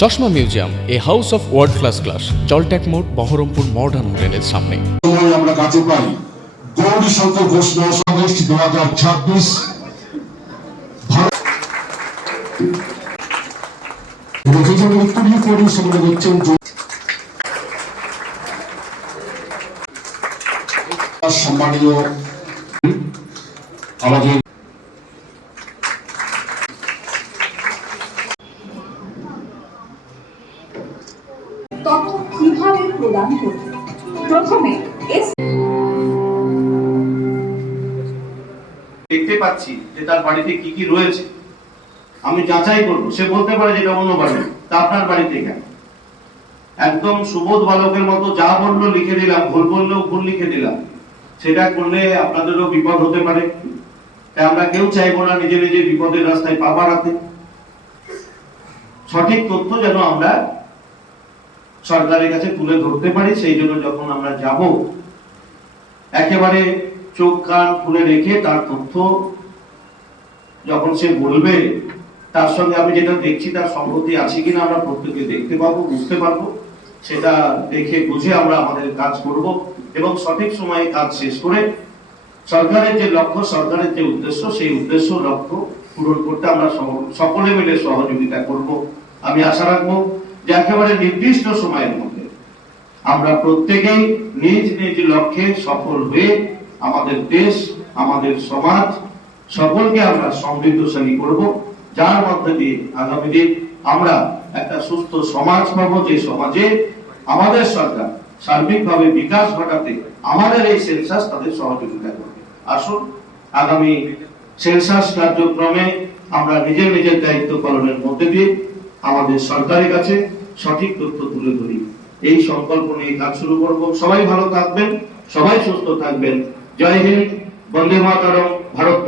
চশমা museum, a house of world class, জলট্যাক মোড়, বহরমপুর মডার্ন হোটেলের সামনে। আমরা কাছে পাই গৌরী শঙ্কর ঘোষ আগস্ট 2026 সম্মানীয় আমাদের তথ্য কিভাবে প্রদান করবে। প্রথমে দেখতে পাচ্ছি যে তার বাড়িতে কি কি রয়েছে, আমি যাচাই করবো। সে বলতে পারে যেটা অন্য বাড়ি, তা আপনার বাড়িতে কেন? একদম সুবোধ বালকের মতো যা বললো লিখে দিলাম, ভুল বললেও ভুল লিখে দিলাম, সেটা করলে আপনাদেরও বিপদ হতে পারে। তাই আমরা কেউ চাইবো না নিজে নিজে বিপদের রাস্তায় পা বাড়াতে। সঠিক তথ্য যেন আমরা সরকারের কাছে তুলে ধরতে পারি, সেই জন্য যখন আমরা যাব একেবারে চোখ কান খুলে রেখে তার তথ্য যখন সে বলবে, তার সঙ্গে আমি যেটা দেখছি তার সংগতি আছে কিনা আমরা প্রত্যেকে দেখতে পাবো, বুঝতে পারবো। সেটা দেখে বুঝে আমরা আমাদের কাজ করব এবং সঠিক সময়ে কাজ শেষ করে সরকারের যে লক্ষ্য, সরকারের যে উদ্দেশ্য, সেই উদ্দেশ্য লক্ষ্য পূরণ করতে আমরা সকলে মিলে সহযোগিতা করব। আমি আশা রাখবো যে একেবারে নির্দিষ্ট সময়ের মধ্যে আমরা প্রত্যেকেই নিজ নিজ লক্ষ্যে সফল হয়ে আমাদের দেশ, আমাদের সমাজ সকলকে আমরা সমৃদ্ধশালী করব, যার মধ্যে দিয়ে আগামী দিন আমরা একটা সুস্থ সমাজ পাবো, যে সমাজে আমাদের সরকার সার্বিকভাবে বিকাশ ঘটাতে আমাদের এই সেন্সাস তাদের সহযোগিতা করবে। আসুন আগামী সেন্সাস কার্যক্রমে আমরা নিজের নিজের দায়িত্ব পালনের মধ্যে দিয়ে আমাদের সরকারের কাছে সঠিক তথ্য তুলে ধরি, এই সংকল্প নিয়ে কাজ শুরু করব। সবাই ভালো থাকবেন, সবাই সুস্থ থাকবেন। জয় হিন্দ, বন্দে মাতরম, ভারত।